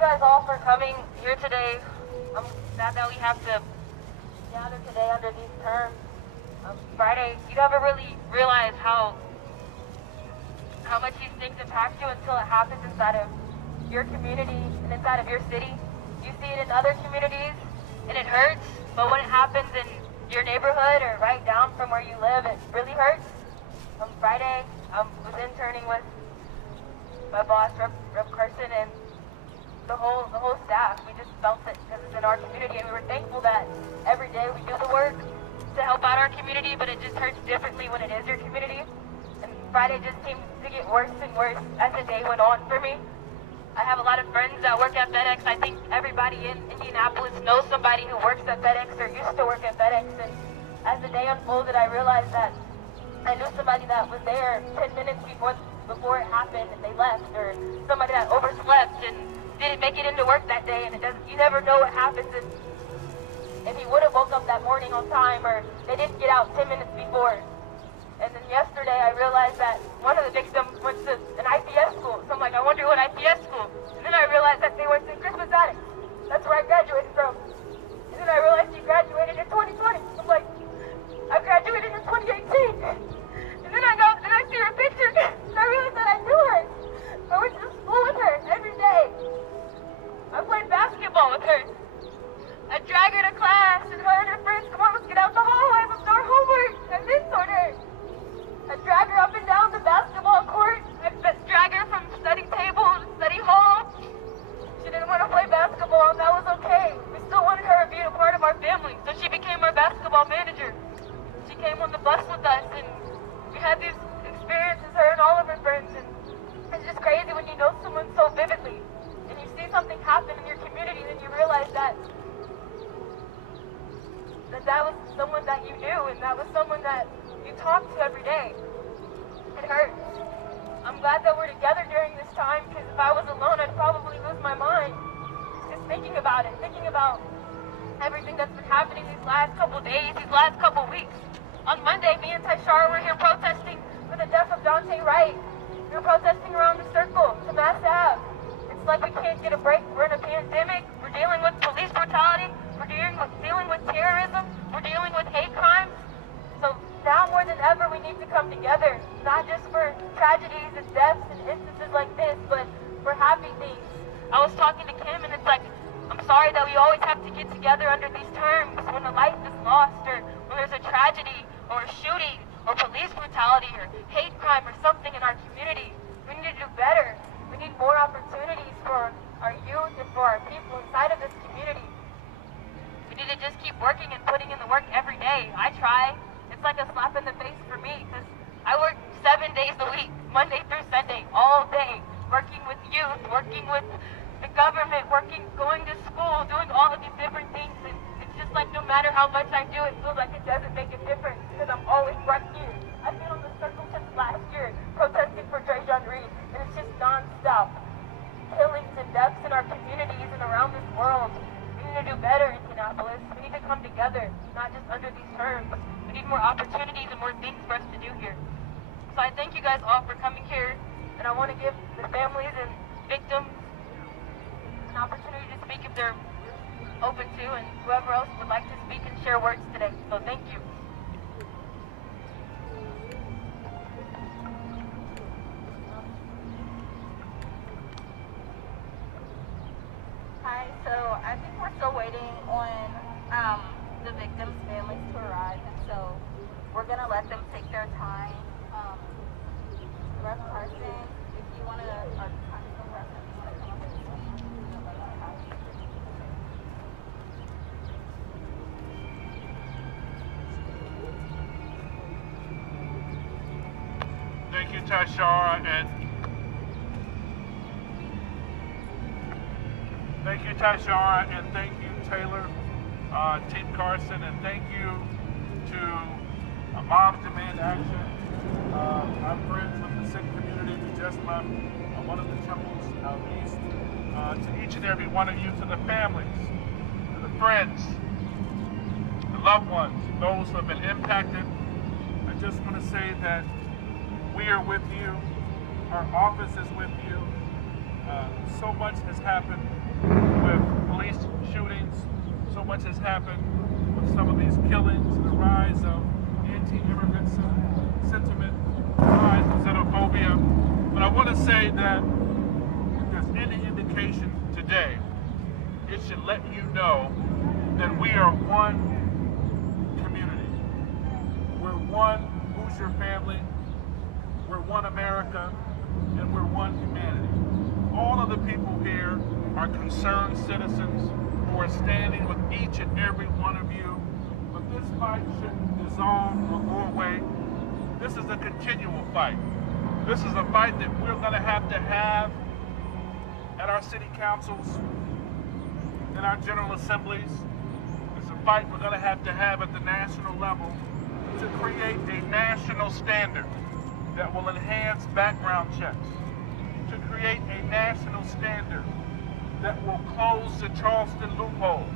guys all for coming here today. I'm glad that we have to gather today under these terms. Friday, you never really realize how much these things impact you until it happens inside of your community and inside of your city. You see it in other communities and it hurts, but when it happens in your neighborhood or right down from where you live, it really hurts. Friday, I was interning with my boss, Rep Carson, and the whole staff. We just felt it because it's in our community, and we were thankful that every day we do the work to help out our community, but it just hurts differently when it is your community. And Friday just seemed to get worse and worse as the day went on for me. I have a lot of friends that work at FedEx. I think everybody in Indianapolis knows somebody who works at FedEx or used to work at FedEx. And as the day unfolded, I realized that I knew somebody that was there 10 minutes before it happened and they left, or somebody that overslept and didn't make it into work that day. And you never know what happens if he would have woke up that morning on time, or they didn't get out 10 minutes before. And then yesterday I realized that one of the victims went to an IPS school. So I'm like, I wonder what IPS school. And then I realized that they went to Christmas Addicts. That's where I graduated from. And then I realized he graduated in 2020. I'm like, I graduated in 2018. And then I see her picture. And I realized that I knew her. I went to school with her every day. I played basketball with her. I drag her to class, and her and her friends, come on, let's get out the hallway, let's do our homework. I mentored her. I drag her up and down the basketball court. I drag her from study table to study hall. She didn't want to play basketball, and that was okay. We still wanted her to be a part of our family, so she became our basketball manager. She came on the bus with us, and we had these experiences, her and all of her friends, and it's just crazy when you know someone so vividly, and you see something happen in your community, and you realize that was someone that you knew, and that was someone that you talk to every day. It hurts. I'm glad that we're together during this time, because if I was alone, I'd probably lose my mind. Just thinking about it, thinking about everything that's been happening these last couple days, these last couple weeks. On Monday, me and Tyshara were here protesting for the death of Dante Wright. We were protesting around the circle to Mass Ave. It's like we can't get a break. We're in a pandemic. We're dealing with police brutality. We're dealing with terrorism. We're dealing with hate crimes. So now more than ever, we need to come together, not just for tragedies and deaths and instances like this, but for happy things. I was talking to Kim, and it's like, I'm sorry that we always have to get together under these terms when a life is lost, or when there's a tragedy, or a shooting, or police brutality, or hate crime, or something in our community. We need to do better. We need more opportunities for our youth and for our people inside of this community. We need to just keep working and putting in the work every day. I try. It's like a slap in the face for me, because I work 7 days a week, Monday through Sunday, all day, working with youth, working with the government, going to school, doing all of these different things, and it's just like no matter how much I do, it feels like it doesn't make a difference, because I'm always right here. I've been on the circle since last year, protesting for John Reed, and it's just non-stop. Killings and deaths in our communities and around this world. We need to do better, Indianapolis. We need to come together, not just under these terms. We need more opportunities and more things for us to do here. So I thank you guys all for coming here, and I want to give the families and victims an opportunity to speak if they're open to, and whoever else would like to speak and share words today. So thank you. Hi, so I think we're still waiting on the victims' families to arrive, and so we're going to let them take their time. Rep Carson, if you want to, or Congressman Rep, if you want to come up and speak, Thank you, Tyshara, and thank you, Taylor, Team Carson, and thank you to Moms Demand Action. I'm friends with the Sikh community who just left one of the temples out east. To each and every one of you, to the families, to the friends, the loved ones, those who have been impacted, I just want to say that we are with you. Our office is with you. So much has happened with police shootings. So much has happened with some of these killings, the rise of anti-immigrant sentiment, the rise of xenophobia. But I want to say that if there's any indication today, it should let you know that we are one community. We're one Hoosier family. We're one America, and we're one humanity. All of the people here are concerned citizens who are standing with each and every one of you. But this fight shouldn't dissolve or go away. This is a continual fight. This is a fight that we're going to have at our city councils, in our general assemblies. It's a fight we're going to have at the national level to create a national standard that will enhance background checks, to create a national standard that will close the Charleston loophole,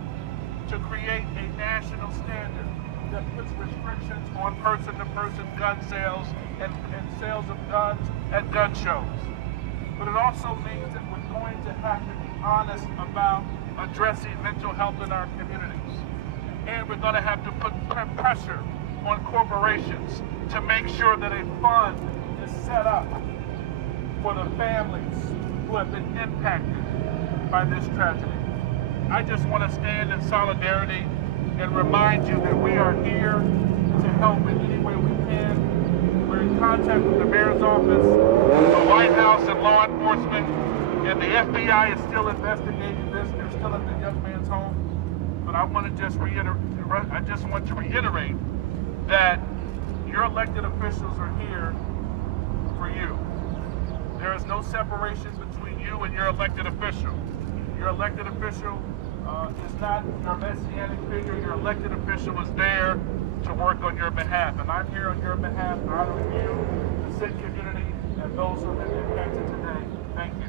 to create a national standard that puts restrictions on person-to-person gun sales and sales of guns at gun shows. But it also means that we're going to have to be honest about addressing mental health in our communities. And we're going to have to put pressure on corporations to make sure that a fund is set up for the families who have been impacted by this tragedy. I just want to stand in solidarity and remind you that we are here to help in any way we can. We're in contact with the mayor's office, the White House, and law enforcement, and the FBI is still investigating this. They're still at the young man's home. But I want to just reiterate that your elected officials are here for you. There is no separation between you and your elected official. Your elected official is not your messianic figure. Your elected official is there to work on your behalf. And I'm here on your behalf, honoring you, the Sikh community, and those who have been impacted today. Thank you.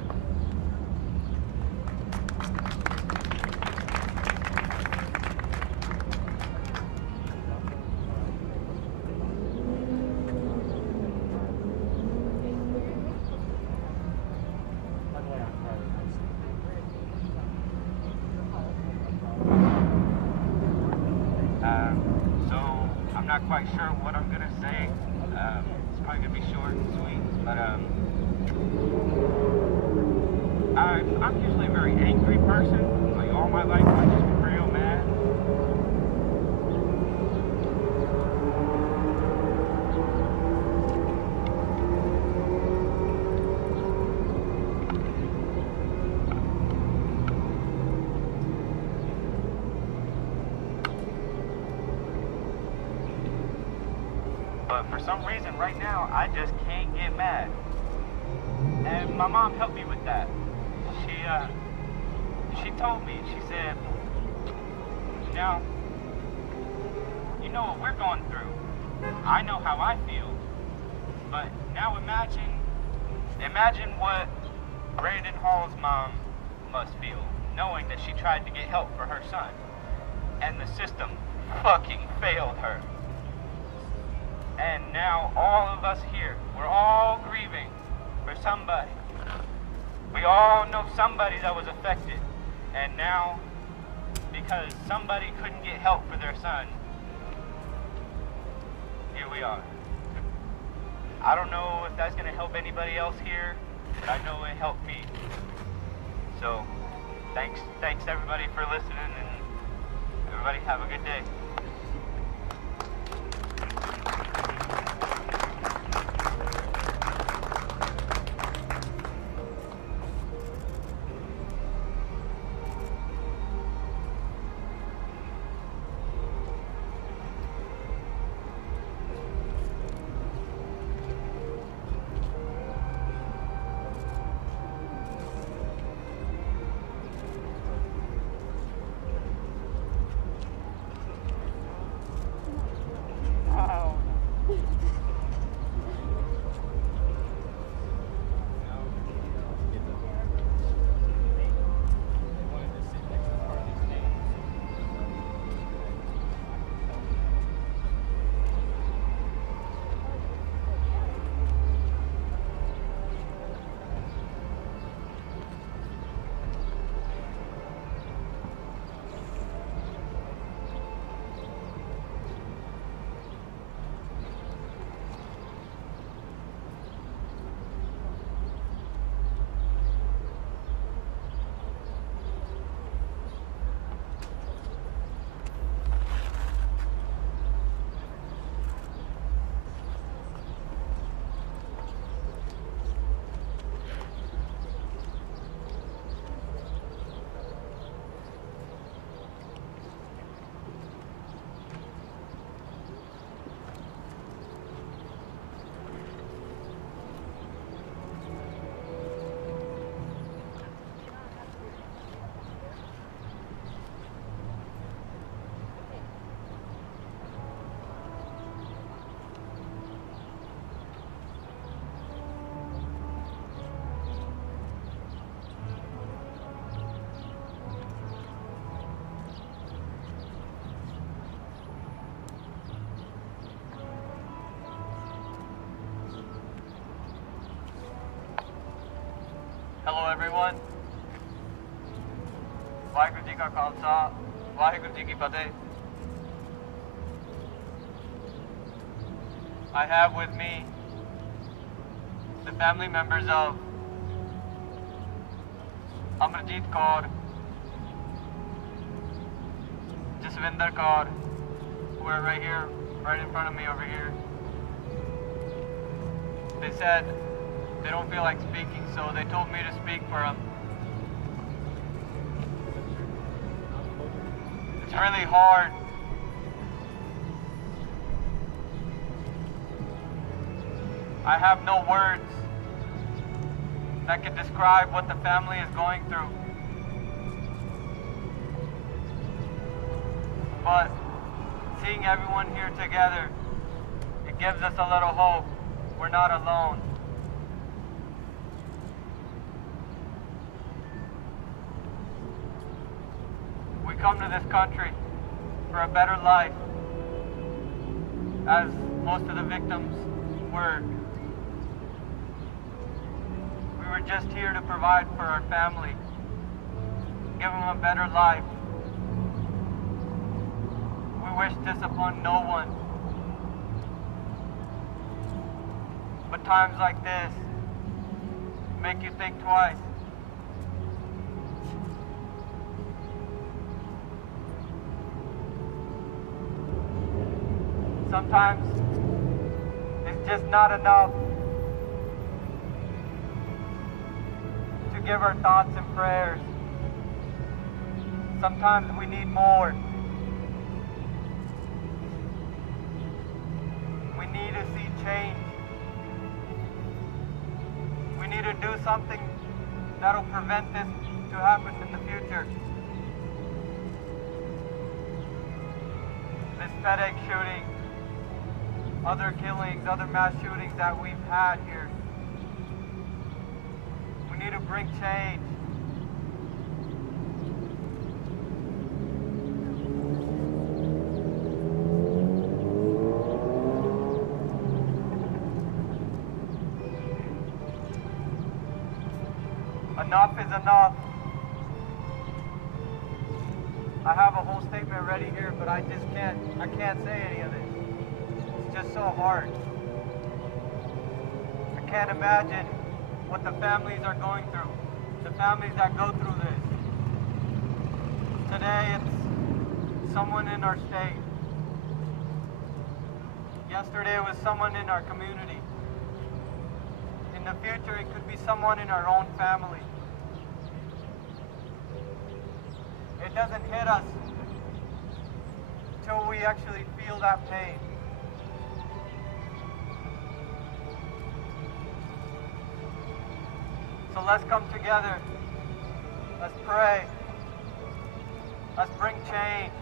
I'm not quite sure what I'm gonna say. It's probably gonna be short and sweet, but I'm usually a very angry person. Like all my life, I've just been real mad. But for some reason right now, I just can't get mad. And my mom helped me with that. She told me, she said, now, you know what we're going through. I know how I feel. But now imagine what Brandon Hall's mom must feel, knowing that she tried to get help for her son. And the system fucking failed her. And now all of us here, we're all grieving for somebody. We all know somebody that was affected. And now, because somebody couldn't get help for their son, here we are. I don't know if that's gonna help anybody else here, but I know it helped me. So, thanks everybody for listening, and everybody have a good day. everyone. Waheguru ji ਕਾ ਖਾਲਸਾ, ਵਾਹਿਗੁਰੂ ਜੀ ਕੀ ਫਤਿਹ. I have with me the family members of Amarjeet Kaur, Jaswinder Kaur, who are right here, right in front of me over here. They said they don't feel like speaking, so they told me to speak for them. It's really hard I have no words that can describe what the family is going through. But seeing everyone here together, it gives us a little hope. We're not alone. We come to this country for a better life, as most of the victims were. We were just here to provide for our family, give them a better life. We wish this upon no one. But times like this make you think twice. Sometimes it's just not enough to give our thoughts and prayers. Sometimes we need more. We need to see change. We need to do something that'll prevent this to happen in the future. This FedEx shooting, other killings, other mass shootings that we've had here. We need to bring change. Enough is enough. I have a whole statement ready here, but I can't say any of it. It's just so hard. I can't imagine what the families are going through, the families that go through this. Today it's someone in our state. Yesterday it was someone in our community. In the future it could be someone in our own family. It doesn't hit us till we actually feel that pain. So let's come together. Let's pray. Let's bring change.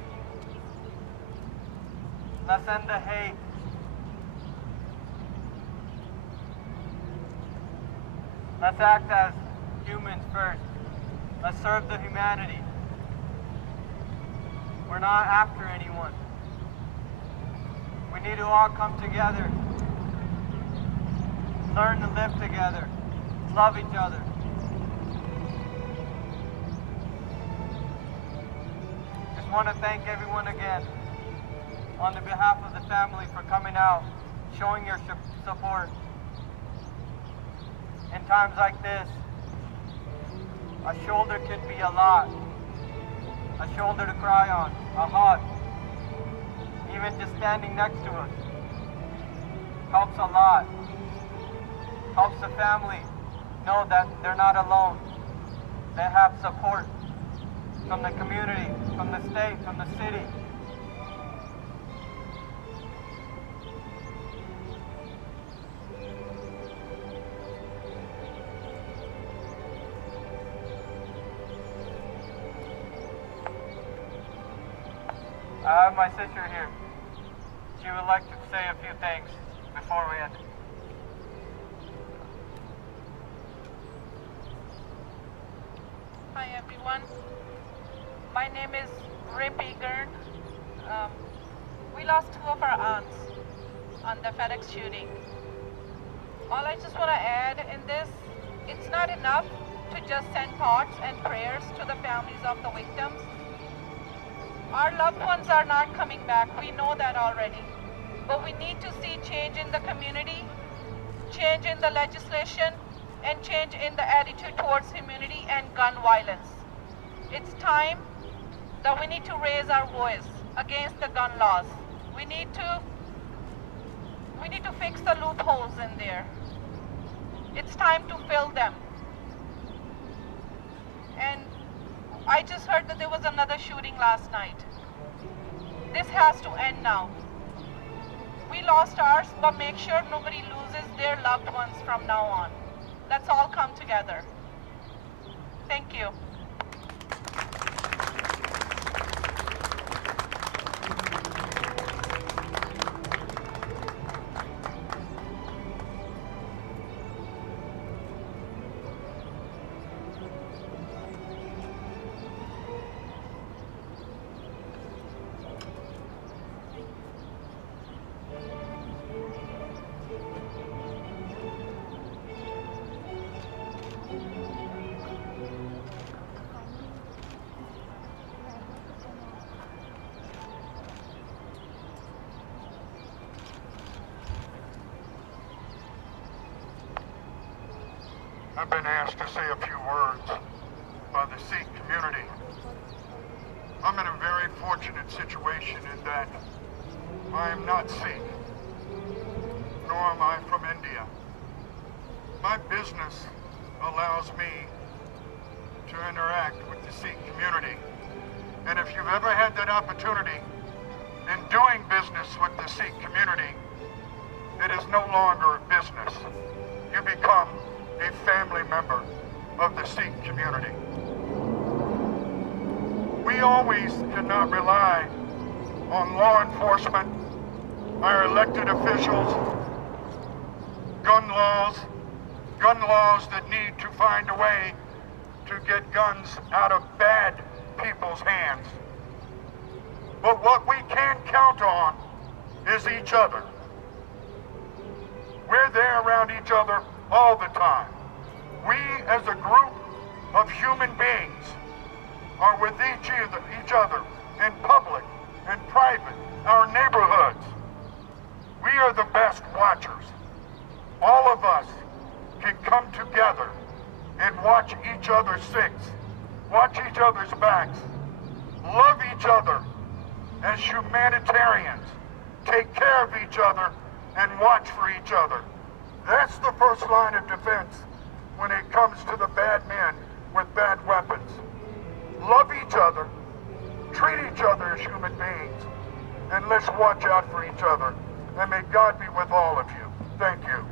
Let's end the hate. Let's act as humans first. Let's serve the humanity. We're not after anyone. We need to all come together. Learn to live together. Love each other. Just want to thank everyone again on the behalf of the family for coming out, showing your support. In times like this, a shoulder can be a lot. A shoulder to cry on, a hug, even just standing next to us helps a lot. Helps the family know that they're not alone. They have support from the community, from the state, from the city. I have my sister here. She would like to say a few things before we end. Hi everyone. My name is Rippy Gern. We lost two of our aunts on the FedEx shooting. All I just want to add in this, it's not enough to just send thoughts and prayers to the families of the victims. Our loved ones are not coming back. We know that already. But we need to see change in the community, change in the legislation, and change in the attitude towards immunity and gun violence. It's time that we need to raise our voice against the gun laws. We need to fix the loopholes in there. It's time to fill them. And I just heard that there was another shooting last night. This has to end now. We lost ours, but make sure nobody loses their loved ones from now on. Let's all come together. Thank you. I've been asked to say a few words by the Sikh community. I'm in a very fortunate situation in that I am not Sikh, nor am I from India. My business allows me to interact with the Sikh community. And if you've ever had that opportunity in doing business with the Sikh community, it is no longer a business. You become a family member of the Sikh community. We always cannot rely on law enforcement, our elected officials, gun laws that need to find a way to get guns out of bad people's hands. But what we can count on is each other. We're there around each other all the time. We, as a group of human beings, are with each other in public and private, our neighborhoods. We are the best watchers. All of us can come together and watch each other six, watch each other's backs, love each other as humanitarians, take care of each other, and watch for each other. That's the first line of defense when it comes to the bad men with bad weapons. Love each other, treat each other as human beings, and let's watch out for each other. And may God be with all of you. Thank you.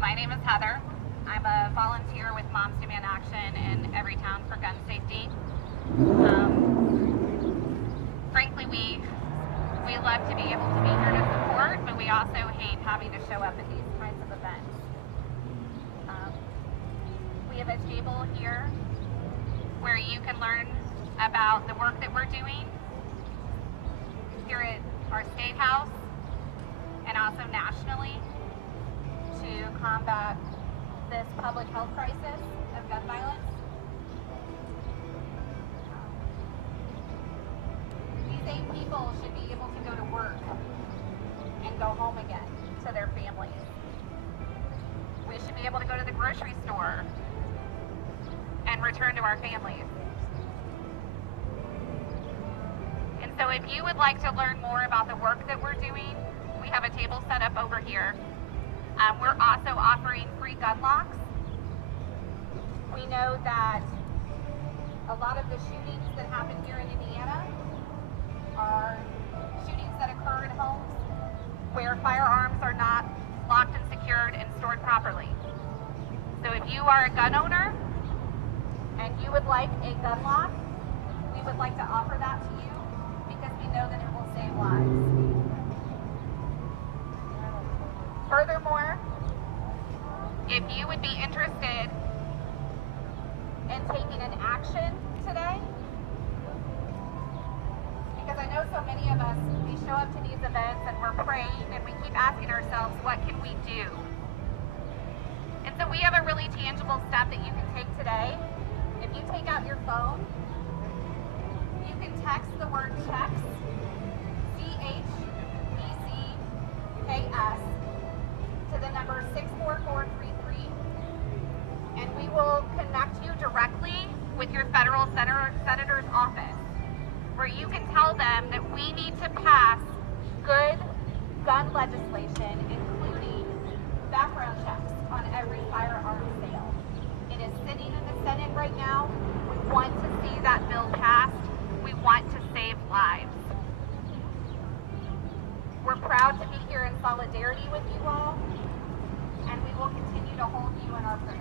My name is Heather. I'm a volunteer with Moms Demand Action in every town for gun safety. Frankly, we love to be able to be here to support, but we also hate having to show up at these kinds of events. We have a table here where you can learn about the work that we're doing here at our state house and also nationally to combat this public health crisis of gun violence. These 8 people should be able to go to work and go home again to their families. We should be able to go to the grocery store and return to our families. And so if you would like to learn more about the work that we're doing, we have a table set up over here. We're also offering free gun locks We know that a lot of the shootings that happen here in Indiana are shootings that occur in homes where firearms are not locked and secured and stored properly. So if you are a gun owner and you would like a gun lock, we would like to offer that to you because we know that it will save lives. Furthermore, if you would be interested in taking an action today, because I know so many of us, we show up to these events and we're praying and we keep asking ourselves, what can we do? And so we have a really tangible step that you can take today. If you take out your phone, you can text the word CHECKS, CHECKS, to the number 64433, and we will connect you directly with your federal senator's office, where you can tell them that we need to pass good gun legislation, including background checks on every firearm sale. It is sitting in the Senate right now. We want to see that bill passed. We want to save lives. We're proud to be here in solidarity with you all, and we will continue to hold you in our prayers.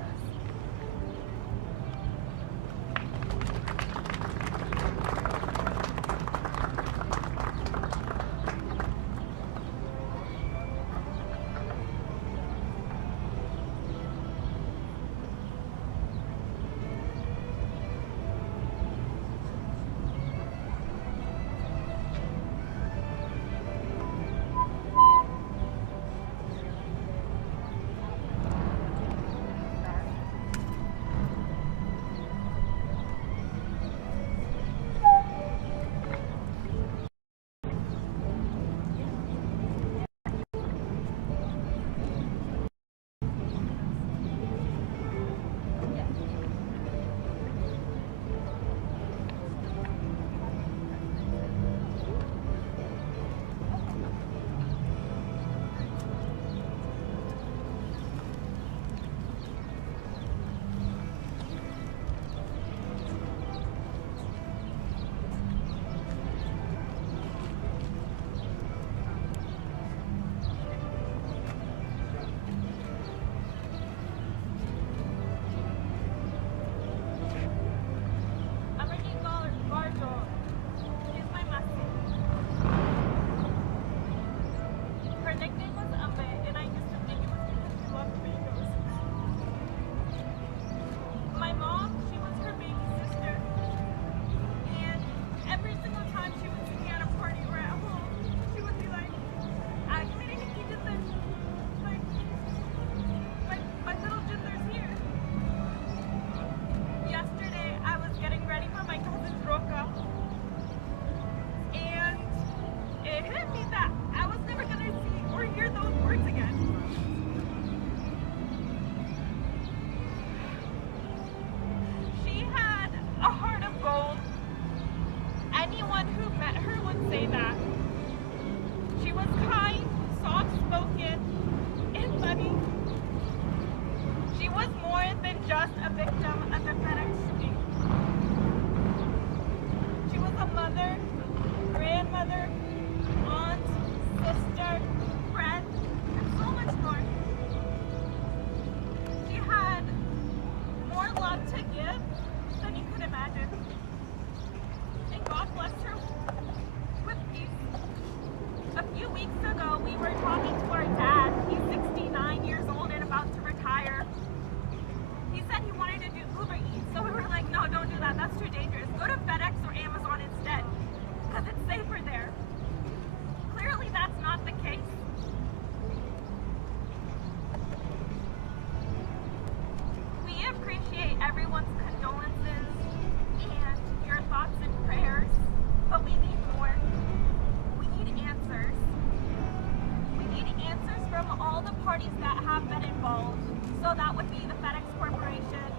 So that would be the FedEx Corporation,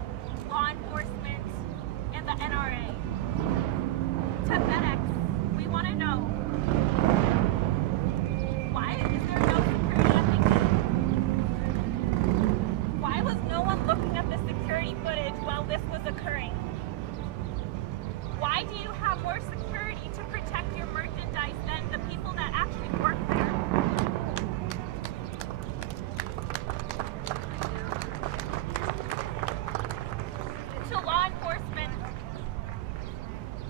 law enforcement, and the NRA. To FedEx, we want to know, why is there no security at the gate? Why was no one looking at the security footage while Why do you have more security to protect your merchandise than the people that actually work there? To law enforcement,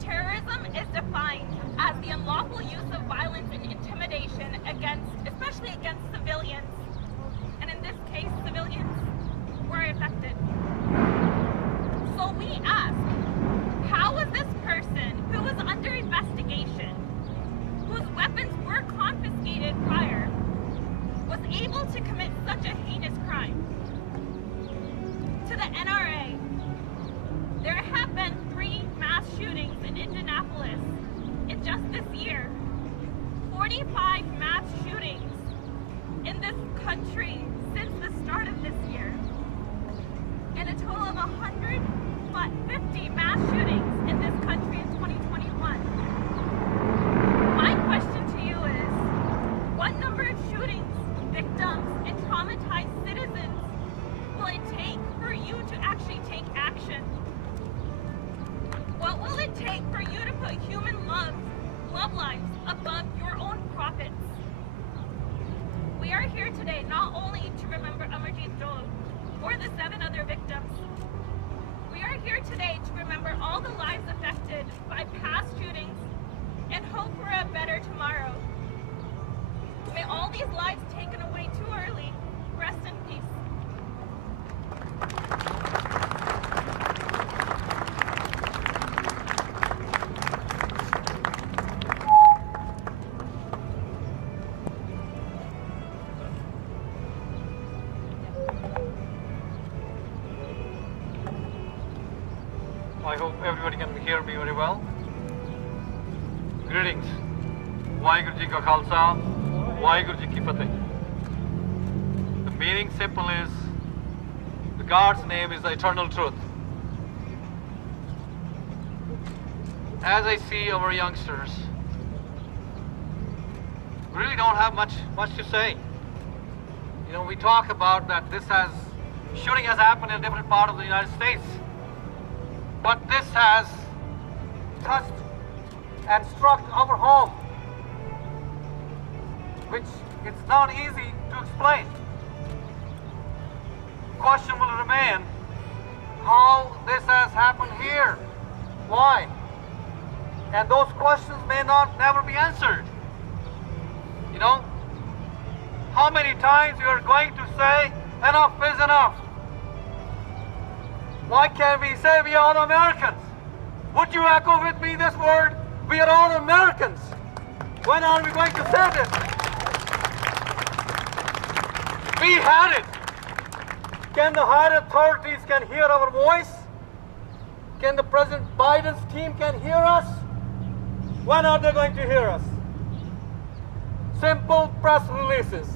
terrorism is defined as the unlawful use of violence and intimidation especially against civilians. And in this case, civilians were affected. So we ask, how was this person who was under investigation, whose weapons were confiscated prior, was able to commit such a heinous crime? To the NRA, there have been 3 mass shootings in Indianapolis in just this year. 45 mass shootings in this country since the start of this year. And a total of 150 mass shootings in this country in 2021. My question to you is, what number of shootings, victims, and traumatized citizens will it take for you to actually take action? What will it take for you to put human love lives above your own profits? We are here today not only to remember Amarjeet Dole or the 7 other victims. We are here today to remember all the lives affected by past shootings and hope for a better tomorrow. May all these lives taken away too early rest in peace. I hope everybody can hear me very well. Greetings. Waheguru Ji Ka Khalsa, Waheguru Ji Ki Fateh. The meaning simple is, the God's name is the eternal truth. As I see our youngsters, we really don't have much to say. You know, we talk about that shooting has happened in a different part of the United States. But this has touched and struck our home, which it's not easy to explain. Question will remain, how this has happened here? Why? And those questions may never be answered. You know, how many times you are going to say, enough is enough? Why can't we say we are all Americans? Would you echo with me this word? We are all Americans. When are we going to say this? We had it. Can the higher authorities can hear our voice? Can the President Biden's team can hear us? When are they going to hear us? Simple press releases.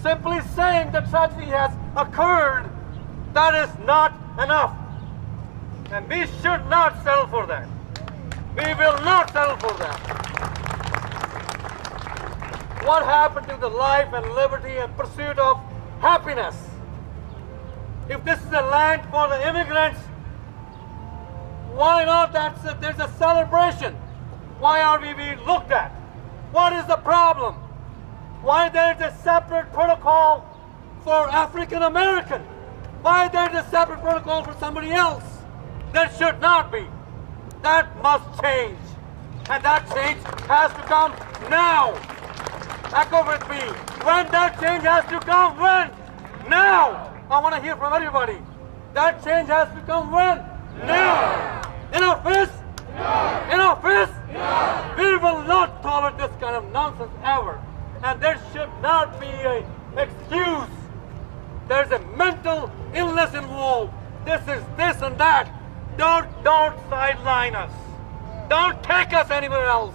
Simply saying the tragedy has occurred, that is not enough. And we should not settle for that. We will not settle for that. What happened to the life and liberty and pursuit of happiness? If this is a land for the immigrants, why not there's a celebration? Why are we being looked at? What is the problem? Why there's a separate protocol for African American? Why there's a separate protocol for somebody else? There should not be. That must change. And that change has to come now. Echo with me. When that change has to come, when? Now. I want to hear from everybody. That change has to come when? Now. In office? No. In office? No. We will not tolerate this kind of nonsense ever. And there should not be an excuse. There's a mental illness involved. This is this and that. Don't sideline us. Don't take us anywhere else.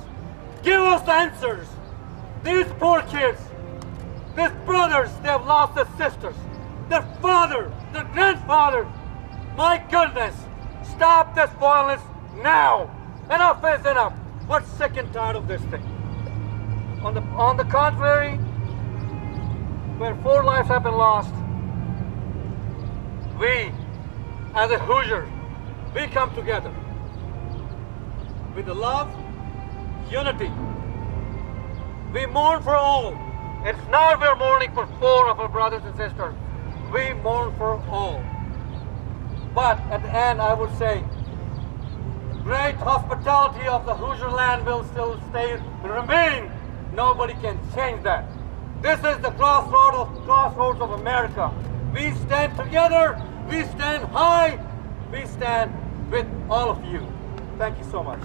Give us the answers. These poor kids, these brothers, they have lost their sisters, their father, their grandfather. My goodness, stop this violence now. Enough is enough. We're sick and tired of this thing. On the contrary, where 4 lives have been lost, we, as a Hoosier, we come together. with love, unity. We mourn for all. It's not we're mourning for 4 of our brothers and sisters. We mourn for all. But at the end, I would say, great hospitality of the Hoosier land will still remain. Nobody can change that. This is the crossroads of America. We stand together, we stand high, we stand with all of you. Thank you so much.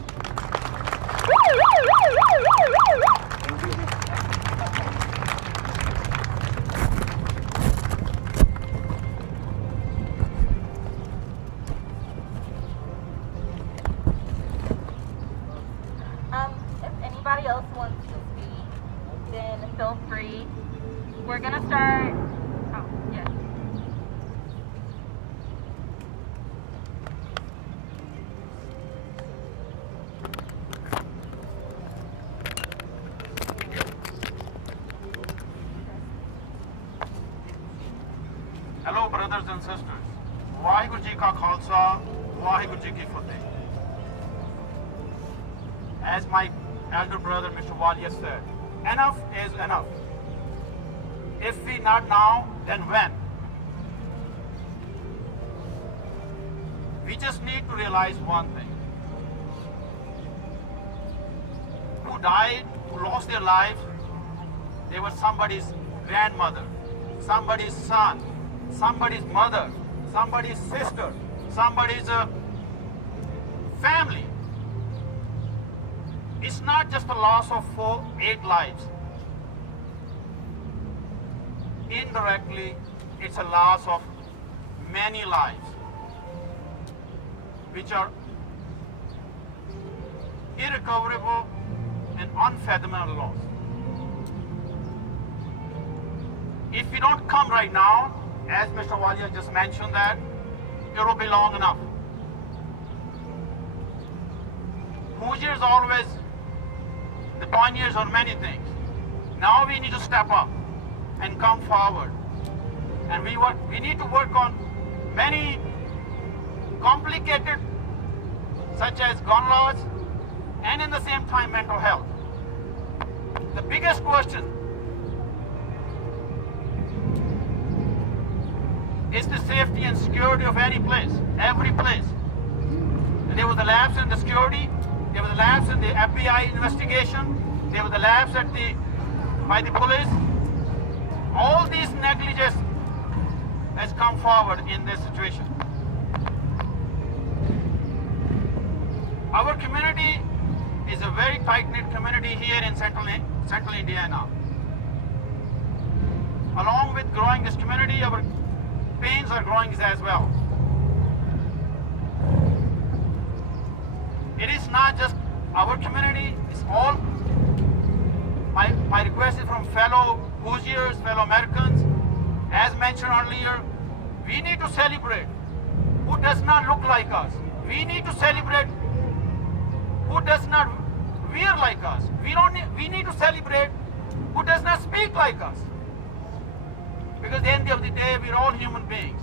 If anybody else wants to speak, then feel free. We're gonna start. Oh, yes. Hello, brothers and sisters. Waheguru Ji Ka Khalsa, Waheguru Ji Ki Fateh. As my elder brother, Mr. Walia said, enough is enough. If we not now, then when? We just need to realize one thing. Who died, who lost their lives, they were somebody's grandmother, somebody's son, somebody's mother, somebody's sister, somebody's family. It's not just a loss of 8 lives. Indirectly, it's a loss of many lives, which are irrecoverable and unfathomable loss. If we don't come right now, as Mr. Walia just mentioned that, it will be long enough. Hoosiers always the pioneers on many things. Now we need to step up and come forward. And we need to work on many complicated, such as gun laws, and in the same time mental health. The biggest question is the safety and security of any place, every place. And there was a lapse in the security, there was a lapse in the FBI investigation, there was a lapse by the police. All these negligence has come forward in this situation. Our community is a very tight-knit community here in central Indiana. Along with growing this community, our pains are growing as well. It is not just our community, it's all. My request is from fellow Hoosiers, fellow Americans. As mentioned earlier, we need to celebrate who does not look like us. We need to celebrate who does not wear like us. We need to celebrate who does not speak like us. Because at the end of the day, we're all human beings.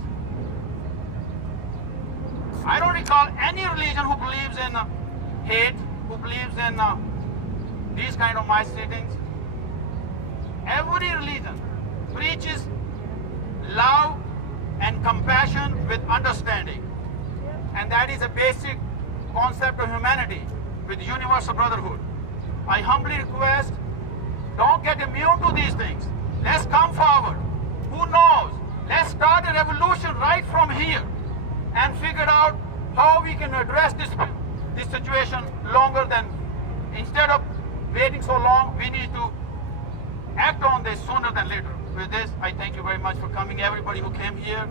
I don't recall any religion who believes in hate, who believes in these kind of misstatements. Every religion preaches love and compassion with understanding. And that is a basic concept of humanity with universal brotherhood. I humbly request, don't get immune to these things. Let's come forward. Who knows? Let's start a revolution right from here and figure out how we can address this situation longer than, instead of waiting so long, we need to act on this sooner than later. With this, I thank you very much for coming, everybody who came here.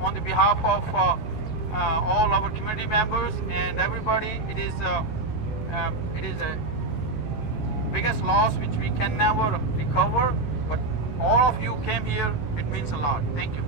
On the behalf of all our community members and everybody, it is a biggest loss which we can never recover, but all of you came here, it means a lot. Thank you.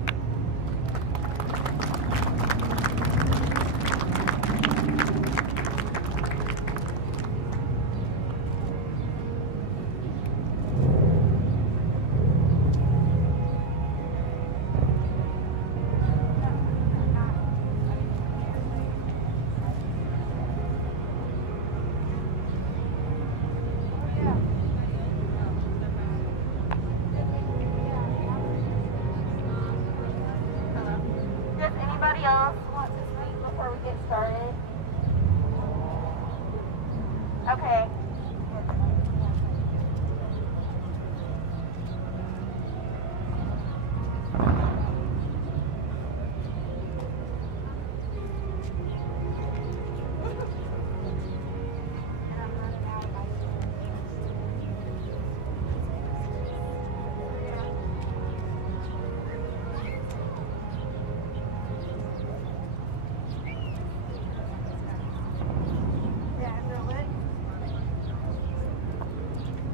Okay.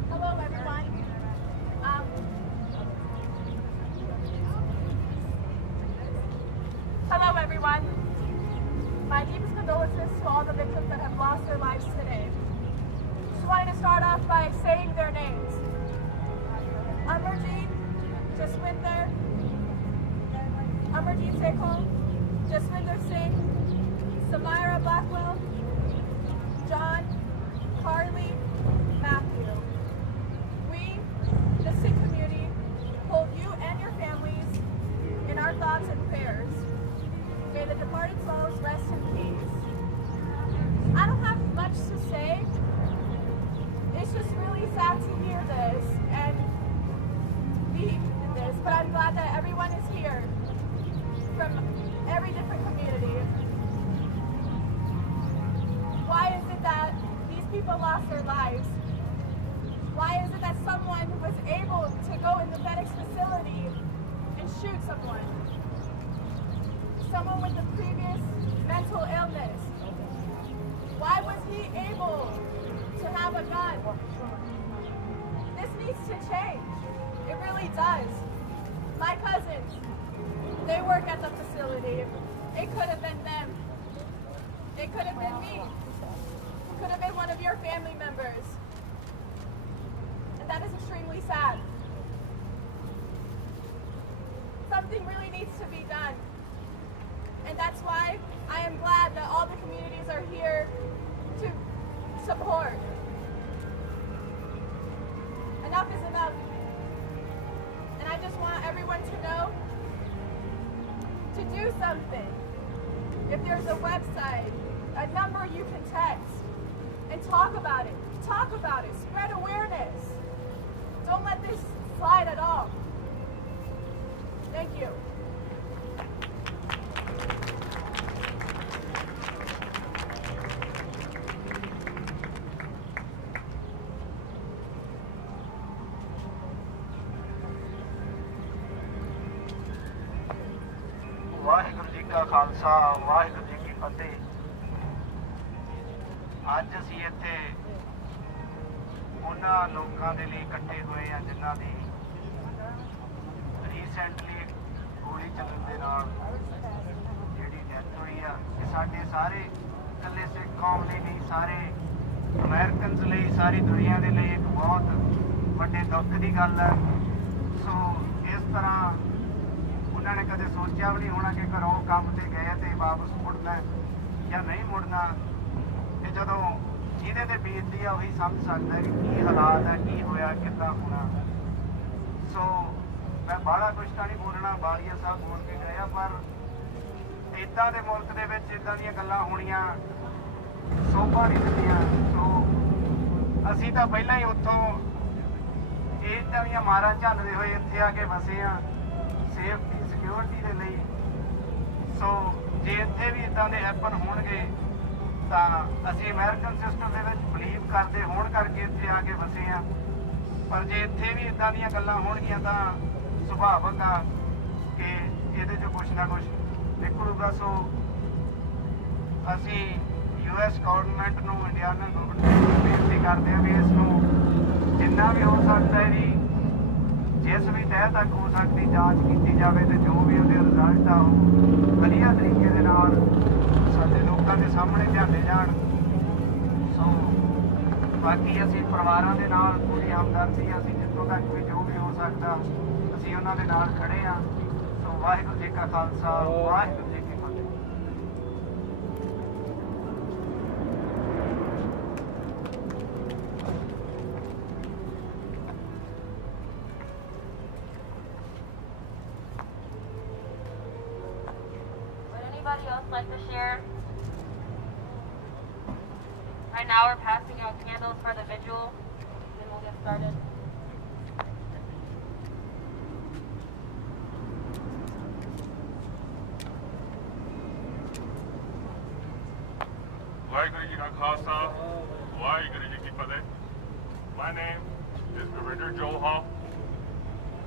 Hello, everyone. Hello, everyone. My deepest condolences to all the victims that have lost their lives today. Just wanted to start off by saying their names. Amarjeet Jaswinder, Amarjeet Sekhon, Jaswinder Singh, Samira Blackwell, John, Carly, Matthew. We, the Sikh community, hold you and your families in our thoughts and prayers. May the departed souls rest in peace. I don't have much to say. It's just really sad to hear this and be in this, but I'm glad that everyone is here from every different community. Why is it that these people lost their lives? Why is it that someone was able to go in the FedEx facility and shoot someone? Someone with a previous mental illness. Why was he able to have a gun? This needs to change. It really does. My cousins, they work at the facility. It could have been them. It could have been me. It could have been one of your family members. And that is extremely sad. Something really needs to be done. And that's why I am glad that all the communities are here to support. Enough is enough. And I just want everyone to know to do something. If there's a website, a number you can text, and talk about it. Talk about it. Spread awareness. Don't let this slide at all. Thank you. Waheguru ji ਕਾ ਖਾਲਸਾ ਵਾਹਿਗੁਰੂ ਜੀ ਕੀ ਫਤਿਹ। ਅੱਜ ਅਸੀਂ ਇੱਥੇ ਉਹਨਾਂ ਲੋਕਾਂ ਦੇ ਲਈ ਇਕੱਠੇ ਹੋਏ ਹਾਂ ਜਿਨ੍ਹਾਂ ਦੀ ਰੀਸੈਂਟਲੀ ਗੋਲੀ ਚੱਲਣ ਦੇ ਨਾਲ ਜਿਹੜੀ ਡੈਥ ਹੋਈ ਆ। ਇਹ ਸਾਡੇ ਸਾਰੇ ਇਕੱਲੇ ਸਿੱਖ ਕੌਮ ਲਈ ਨਹੀਂ, ਸਾਰੇ ਅਮਰੀਕਨਸ ਲਈ, ਸਾਰੀ ਦੁਨੀਆ ਦੇ ਲਈ ਇੱਕ ਬਹੁਤ ਵੱਡੇ ਦੁੱਖ ਦੀ ਗੱਲ ਹੈ। ਸੋ ਇਸ ਤਰ੍ਹਾਂ ਉਹਨਾਂ ਨੇ ਕਦੇ ਸੋਚਿਆ ਵੀ ਨਹੀਂ ਹੋਣਾ ਕਿ ਘਰੋਂ ਕੰਮ ਤੇ ਗਏ ਤੇ ਵਾਪਸ ਮੁੜਨਾ ਜਾਂ ਨਹੀਂ ਮੁੜਨਾ। ਤੇ ਜਦੋਂ ਜਿਹਦੇ ਤੇ ਬੀਤਦੀ ਆ ਉਹੀ ਸਮਝ ਸਕਦਾ ਕਿ ਕੀ ਹਾਲਾਤ ਹੈ, ਕੀ ਹੋਇਆ, ਕਿੱਦਾਂ ਹੋਣਾ। ਸੋ ਮੈਂ ਬਾਹਲਾ ਕੁਛ ਤਾਂ ਨਹੀਂ ਬੋਲਣਾ, ਬਾਲੀਆ ਸਾਹਿਬ ਬੋਲ ਕੇ ਗਏ ਆ, ਪਰ ਇੱਦਾਂ ਦੇ ਮੁਲਕ ਦੇ ਵਿੱਚ ਇੱਦਾਂ ਦੀਆਂ ਗੱਲਾਂ ਹੋਣੀਆਂ ਸੋਭਾ ਨਹੀਂ ਦਿੰਦੀਆਂ। ਸੋ ਅਸੀਂ ਤਾਂ ਪਹਿਲਾਂ ਹੀ ਉੱਥੋਂ ਇੱਦਾਂ ਦੀਆਂ ਮਾਰਾਂ ਝੱਲਦੇ ਹੋਏ ਇੱਥੇ ਆ ਕੇ ਵਸੇ ਆ ਸੇਫਟੀ ਸਿਕਿਉਰਿਟੀ ਦੇ ਲਈ। ਸੋ ਜੇ ਇੱਥੇ ਵੀ ਇੱਦਾਂ ਦੇ ਹੈਪਨ ਹੋਣਗੇ ਤਾਂ ਅਸੀਂ ਅਮਰੀਕਨ ਸਿਸਟਮ ਦੇ ਵਿੱਚ ਬਲੀਵ ਕਰਦੇ ਹੋਣ ਕਰਕੇ ਇੱਥੇ ਆ ਕੇ ਵਸੇ ਆ। ਪਰ ਜੇ ਇੱਥੇ ਵੀ ਇੱਦਾਂ ਦੀਆਂ ਗੱਲਾਂ ਹੋਣਗੀਆਂ ਤਾਂ ਸੁਭਾਵਿਕ ਆ ਕਿ ਇਹਦੇ 'ਚੋਂ ਕੁਛ ਨਾ ਕੁਛ ਨਿਕਲੂਗਾ। ਸੋ ਅਸੀਂ US ਗਵਰਨਮੈਂਟ ਨੂੰ, ਇੰਡੀਆਨਾ ਗਵਰਨਮੈਂਟ ਨੂੰ ਬੇਨਤੀ ਕਰਦੇ ਹਾਂ ਵੀ ਇਸ ਨੂੰ ਜਿੰਨਾ ਵੀ ਹੋ ਸਕਦਾ ਇਹਦੀ ਜਿਸ ਵੀ ਤਹਿ ਤੱਕ ਹੋ ਸਕਦੀ ਜਾਂਚ ਕੀਤੀ ਜਾਵੇ ਤੇ ਜੋ ਵੀ ਉਹਦੇ ਰਿਜ਼ਲਟ ਆ ਉਹ ਵਧੀਆ ਤਰੀਕੇ ਦੇ ਨਾਲ ਸਾਡੇ ਲੋਕਾਂ ਦੇ ਸਾਹਮਣੇ ਲਿਆਂਦੇ ਜਾਣ। ਸੋ ਬਾਕੀ ਅਸੀਂ ਪਰਿਵਾਰਾਂ ਦੇ ਨਾਲ ਪੂਰੀ ਹਮਦਰਦੀ, ਅਸੀਂ ਜਿੱਥੋਂ ਤੱਕ ਵੀ ਜੋ ਵੀ ਹੋ ਸਕਦਾ ਅਸੀਂ ਉਹਨਾਂ ਦੇ ਨਾਲ ਖੜੇ ਹਾਂ। ਸੋ ਵਾਹਿਗੁਰੂ ਜੀ ਕਾ ਖਾਲਸਾ ਵਾਹਿਗੁਰੂ ਜੀ ਕੀ ਫਤਿਹ। Would anybody else like to share? Right now we're passing out candles for the vigil, then we'll get started. My name is Director Joe Hall.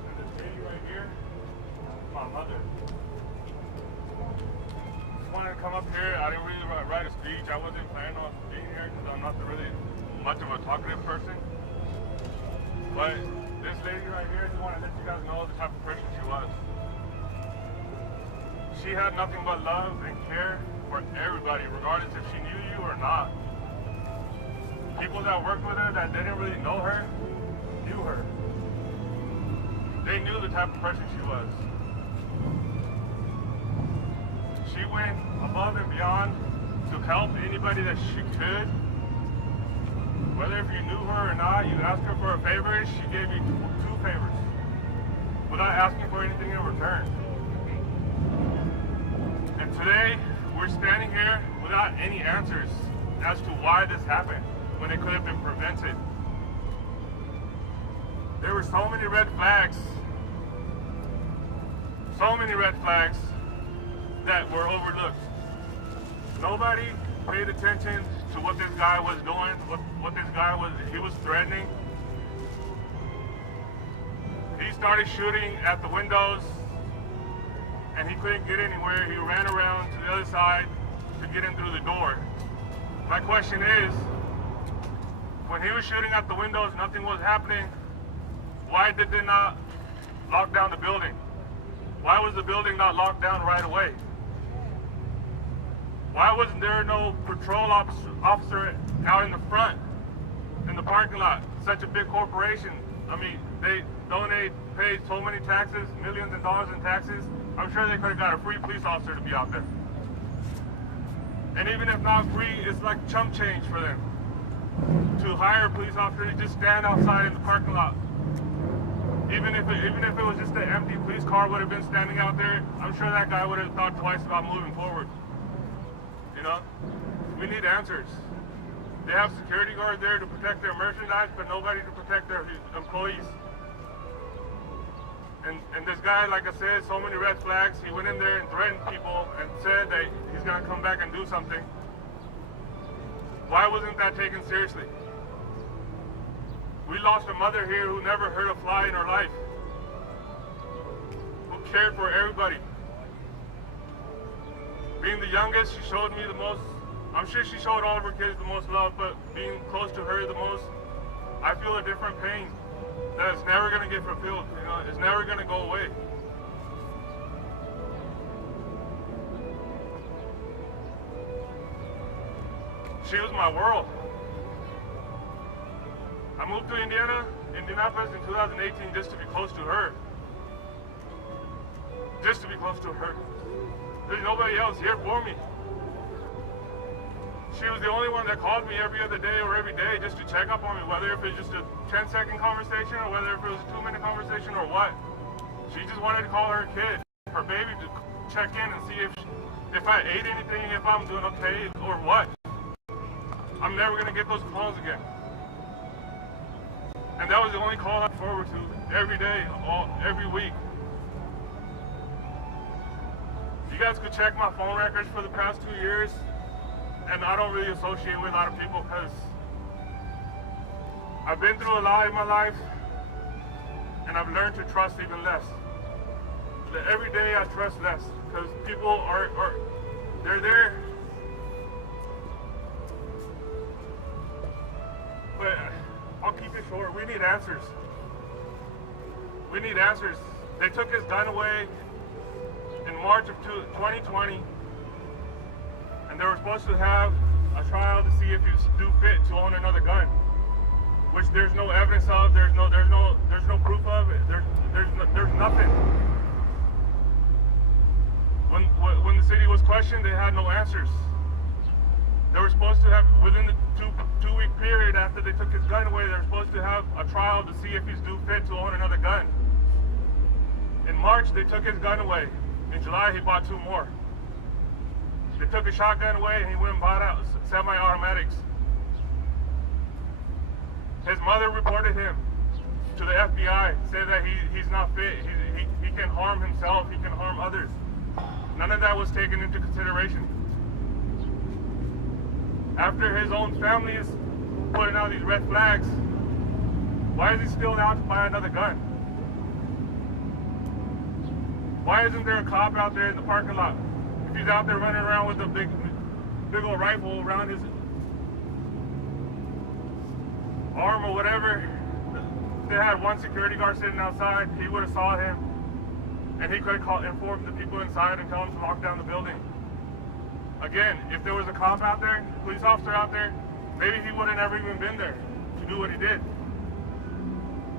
And this lady right here is my mother. Just wanted to come up here. I didn't really write a speech. I wasn't planning on being here because I'm not really much of a talkative person. But this lady right here, I just want to let you guys know the type of person she was. She had nothing but love and care for everybody, regardless if she knew you or not. People that worked with her that didn't really know her, knew her. They knew the type of person she was. She went above and beyond to help anybody that she could. Whether if you knew her or not, you asked her for a favor, she gave you two favors without asking for anything in return. And today, we're standing here without any answers as to why this happened, when it could have been prevented. There were so many red flags that were overlooked. Nobody paid attention to what this guy was doing, what this guy was threatening. He started shooting at the windows and he couldn't get anywhere. He ran around to the other side to get in through the door. My question is, when he was shooting at the windows, nothing was happening. Why did they not lock down the building? Why was the building not locked down right away? Why wasn't there no patrol officer out in the front, in the parking lot? Such a big corporation. I mean, they pay so many taxes, millions of dollars in taxes. I'm sure they could have got a free police officer to be out there. And even if not free, it's like chump change for them to hire a police officer to just stand outside in the parking lot. Even if it was just an empty police car would have been standing out there, I'm sure that guy would have thought twice about moving forward. You know? We need answers. They have security guards there to protect their merchandise, but nobody to protect their employees. And this guy, like I said, so many red flags. He went in there and threatened people and said that he's going to come back and do something. Why wasn't that taken seriously? We lost a mother here who never hurt a fly in her life, who cared for everybody. Being the youngest, she showed me the most. I'm sure she showed all of her kids the most love, but being close to her the most, I feel a different pain that it's never going to get fulfilled. You know, it's never going to go away. She was my world. I moved to Indianapolis in 2018 just to be close to her. Just to be close to her. There's nobody else here for me. She was the only one that called me every other day or every day just to check up on me, whether if it's just a 10-second conversation or whether if it was a 2-minute conversation or what. She just wanted to call her kid, her baby, to check in and see if I ate anything, if I'm doing okay, or what. I'm never going to get those calls again. And that was the only call I looked forward to every day, every week. You guys could check my phone records for the past 2 years, and I don't really associate with a lot of people because I've been through a lot in my life, and I've learned to trust even less. Every day I trust less because people they're there. But I'll keep it short. We need answers. We need answers. They took his gun away in March of 2020, and they were supposed to have a trial to see if he's due fit to own another gun, which there's no evidence of. There's no proof of it. There's nothing. When the city was questioned, they had no answers. They were supposed to have, within the two-week period after they took his gun away, they were supposed to have a trial to see if he's due fit to own another gun. In March, they took his gun away. In July, he bought 2 more. They took a shotgun away and he went and bought out semi-automatics. mother reported him to the FBI, said that he's not fit, he can harm himself, he can harm others. None of that was taken into consideration. After his own family is putting out these red flags, why is he still out to buy another gun? Why isn't there a cop out there in the parking lot? If he's out there running around with a big old rifle around his arm or whatever, they had one security guard sitting outside, he would have saw him, and he could have informed the people inside and tell them to lock down the building. Again, if there was a cop out there, police officer out there, maybe he would have never even been there to do what he did.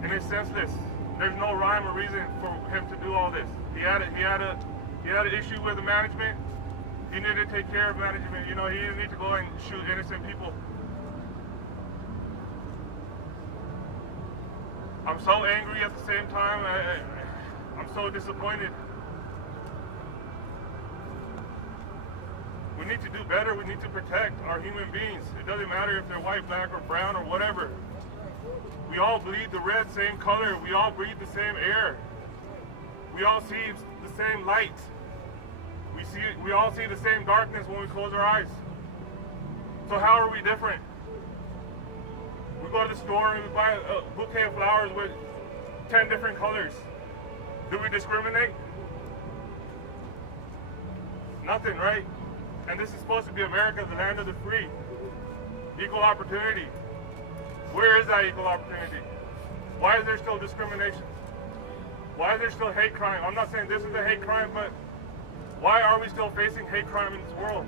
And it's senseless. There's no rhyme or reason for him to do all this. He had an issue with the management. He needed to take care of management. You know, he didn't need to go and shoot innocent people. I'm so angry at the same time. I'm so disappointed. We need to do better. We need to protect our human beings. It doesn't matter if they're white, black, or brown, or whatever. We all bleed the red same color. We all breathe the same air. We all see the same light. We all see the same darkness when we close our eyes. So how are we different? We go to the store and we buy a bouquet of flowers with 10 different colors. Do we discriminate? Nothing, right? And this is supposed to be America, the land of the free. Equal opportunity. Where is that equal opportunity? Why is there still discrimination? Why is there still hate crime? I'm not saying this is a hate crime, but why are we still facing hate crime in this world?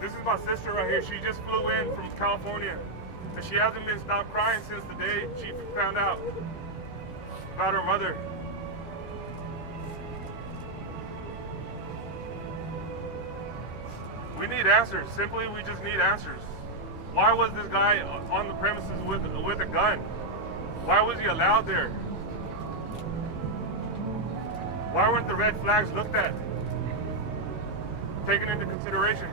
This is my sister right here. She just flew in from California. And she hasn't been stopped crying since the day she found out about her mother. We need answers. Simply, we just need answers. Why was this guy on the premises with a gun? Why was he allowed there? Why weren't the red flags looked at? Taken into consideration?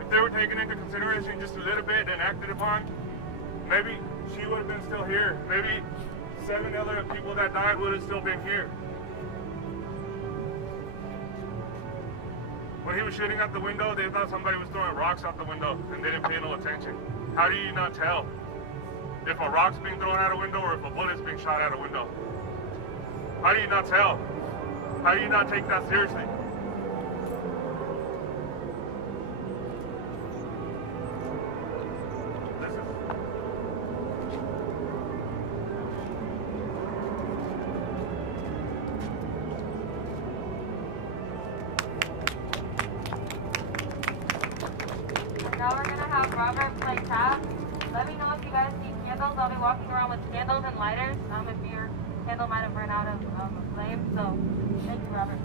If they were taken into consideration just a little bit and acted upon, maybe she would have been still here. Maybe 7 other people that died would have still been here. When he was shooting out the window, they thought somebody was throwing rocks out the window and they didn't pay no attention. How do you not tell if a rock's being thrown out a window or if a bullet's being shot out a window? How do you not tell? How do you not take that seriously? Now we're gonna have Robert play tap. Let me know if you guys see candles. I'll be walking around with candles and lighters. If your candle might have run out of flame. So, thank you, Robert.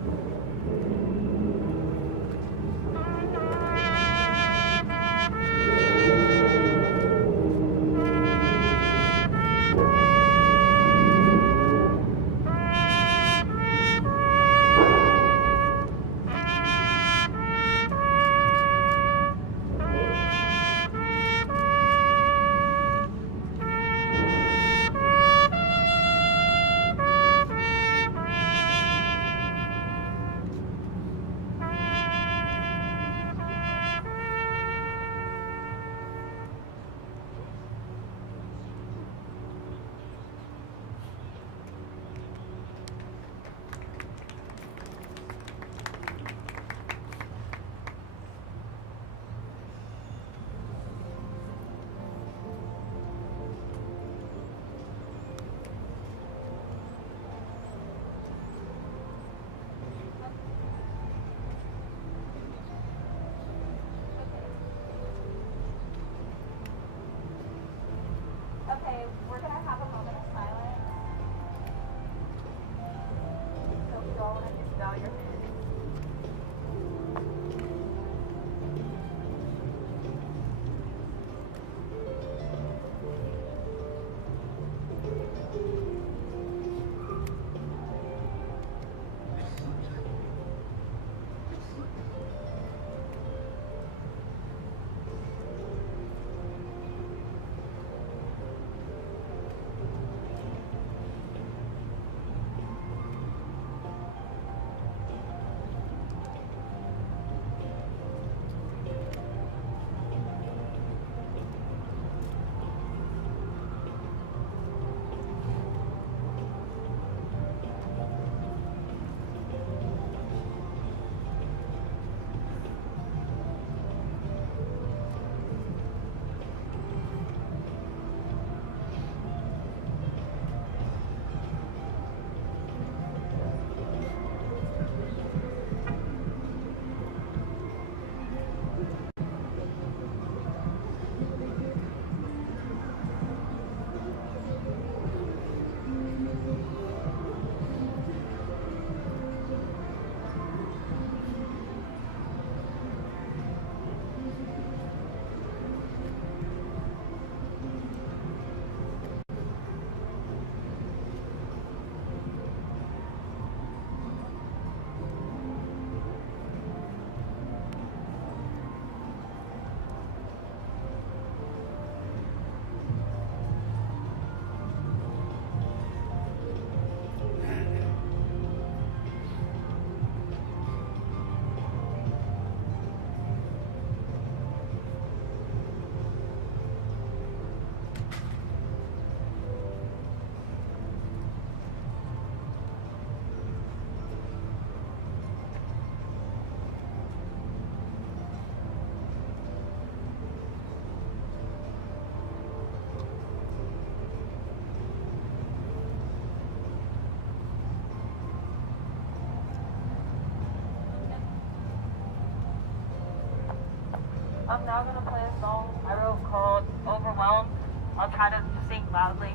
I'm now gonna play a song I wrote called Overwhelmed. I'll try to sing loudly.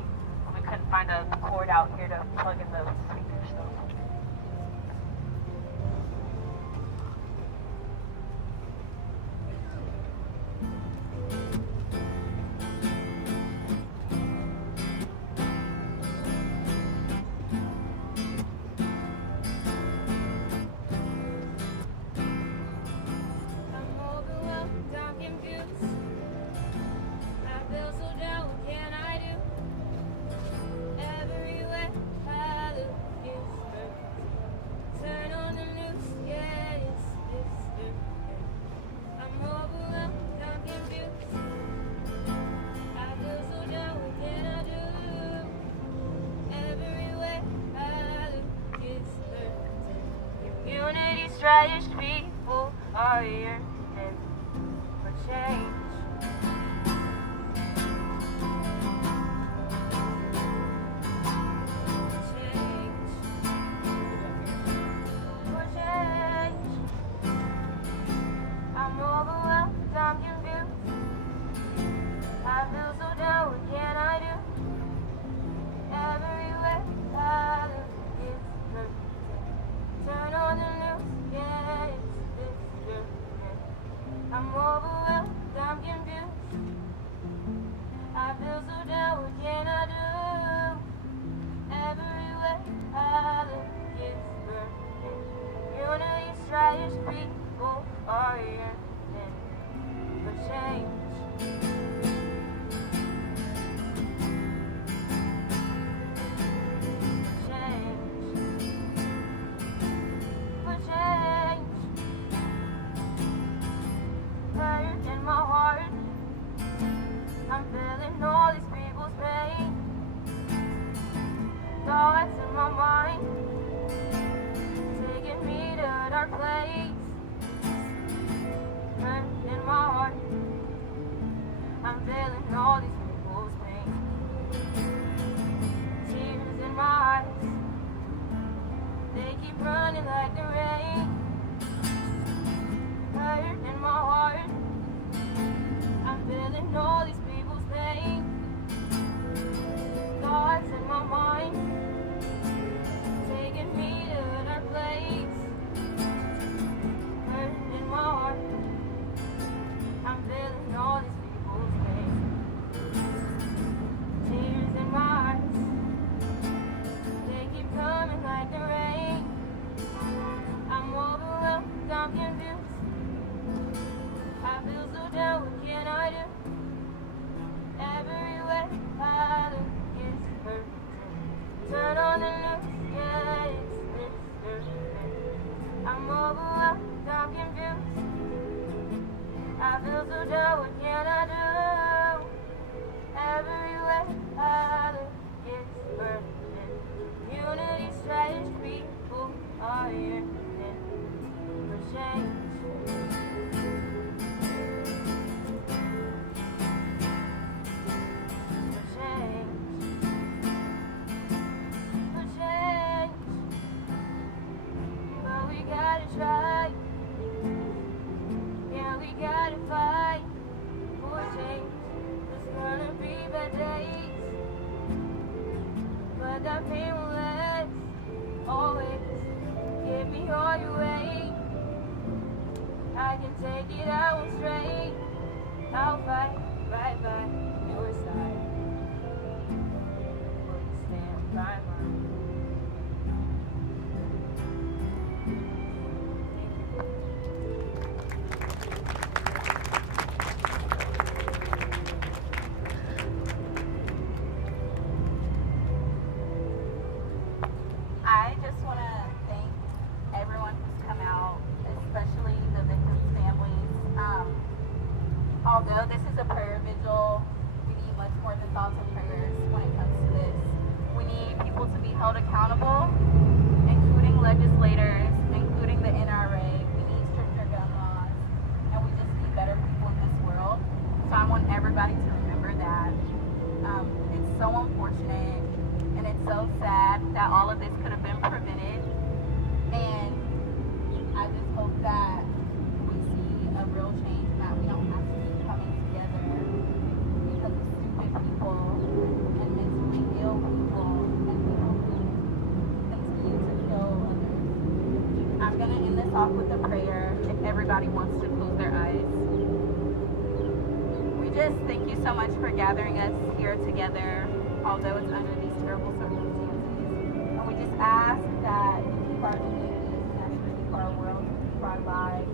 We couldn't find a cord out here to plug in the speakers, so. Straight people are yearning for change. I'm overwhelmed, I'm confused. I feel so down, what can I do? Everywhere I look is hurting. Turn on the news. Yeah, it's true. I'm overwhelmed, I'm confused. I feel so down, what can I do? Everywhere I look is burning. Unity, strife, people are yearning for change. I'm feeling all these people's pain. Thoughts in my mind, taking me to a dark place. Hurt in my heart, I'm feeling all these people's pain. Tears in my eyes, they keep running like the rain. Hurt in my heart, I'm feeling all these people's pain. Thoughts in my mind, taking me to a dark place. Hurt in my heart, I'm feeling all these people's pain. Tears in my eyes, they keep coming like the rain. I'm overwhelmed, I'm confused. I feel so down, what can I do? Everywhere I look is hurting. Turn on the news, yeah, it's hurting. I'm overwhelmed, I'm confused. I feel so down, what can I do? Everywhere I look is hurting. Unity, strange people are yearning for change. Try. Yeah, we gotta fight for change. There's gonna be bad days, but that pain will last always. Give me all your weight, I can take it out straight. I'll fight right by your side. Will you stand by mine? I just want to thank everyone who's come out, especially the victims' families. Although this is a prayer vigil, we need much more than thoughts and prayers when it comes to this. We need people to be held off with a prayer if everybody wants to close their eyes. We just thank you so much for gathering us here together, although it's under these terrible circumstances. And we just ask that you keep our community, that you keep our world, keep our lives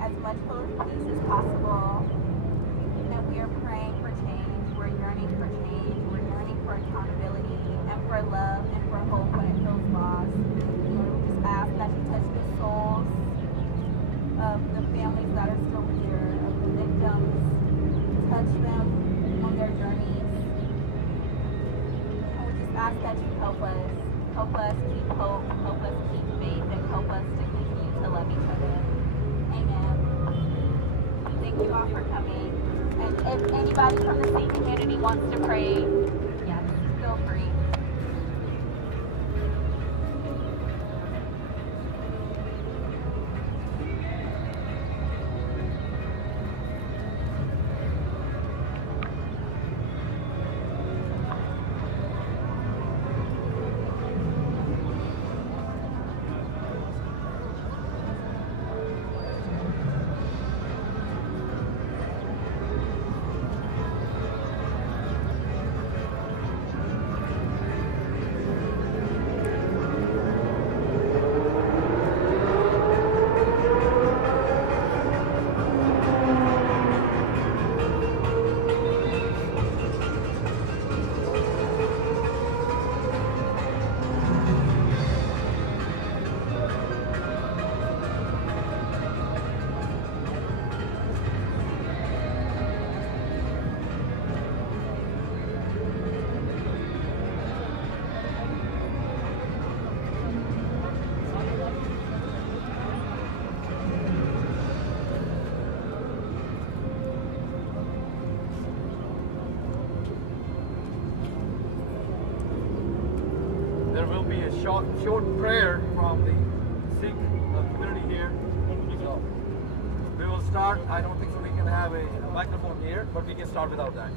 as much full of peace as possible. And we are praying for change. We're yearning for change. We're yearning for accountability and for love and for hope when it feels lost. Lord, we just ask that you touch the souls of the families that are still here, of the victims. Touch them on their journeys. And we just ask that you help us. Help us keep hope. Help us keep faith. And help us to continue to love each other. Amen. Thank you all for coming. And if anybody from the same community wants to pray, yes, feel free. There will be a short prayer from the Sikh community here. So we will start. I don't think so we can have a microphone here, but we can start without that.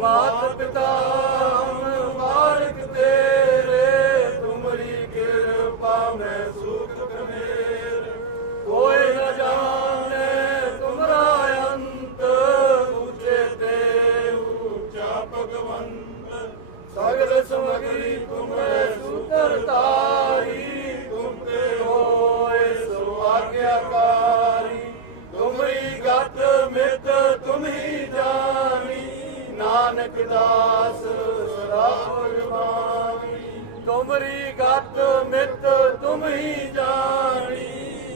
मात पिता मुबारक तेरे, तुम्हारी कृपा में सुख मेरे, कोई न जाने तुम्हारा अंत, ऊंचे ते ऊंचा भगवंत, सगल समग्री तुम्हें सुतरतारी, तुम ते होए सो आज्ञाकारी, तुम्हारी गत मित तुम ही जानी, नानक दास सदा भगवानी, तुम्हारी गत मित तुम ही जानी,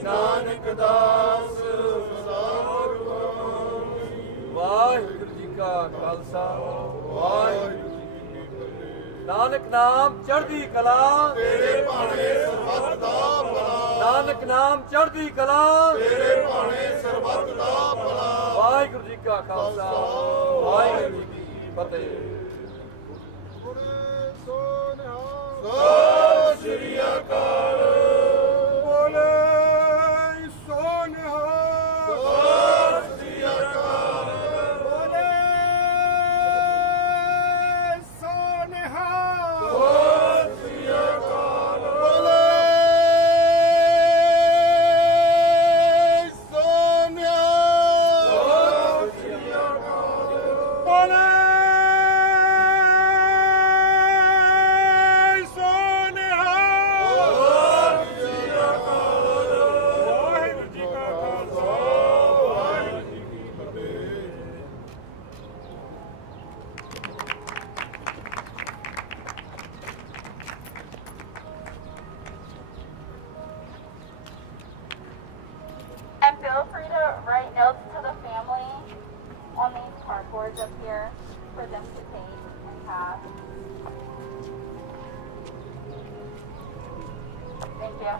नानक दास सदा भगवानी। वाहिगुरु जी का खालसा, वाहिगुरु जी की फतेह। नानक नाम चढ़दी कला, तेरे भाणे सरबत दा भला, नानक नाम चढ़दी कला, तेरे भाणे सरबत दा भला। वाहिगुरु जी का खालसा, वाहिगुरु जी की फतेह। सत श्री अकाल, बोले सो निहाल, सत श्री अकाल, बोले सो निहाल, सत श्री अकाल, बोले सो निहाल, सत श्री अकाल, बोले And feel free to write notes to the family on these cardboards up here for them to take and pass. Thank you.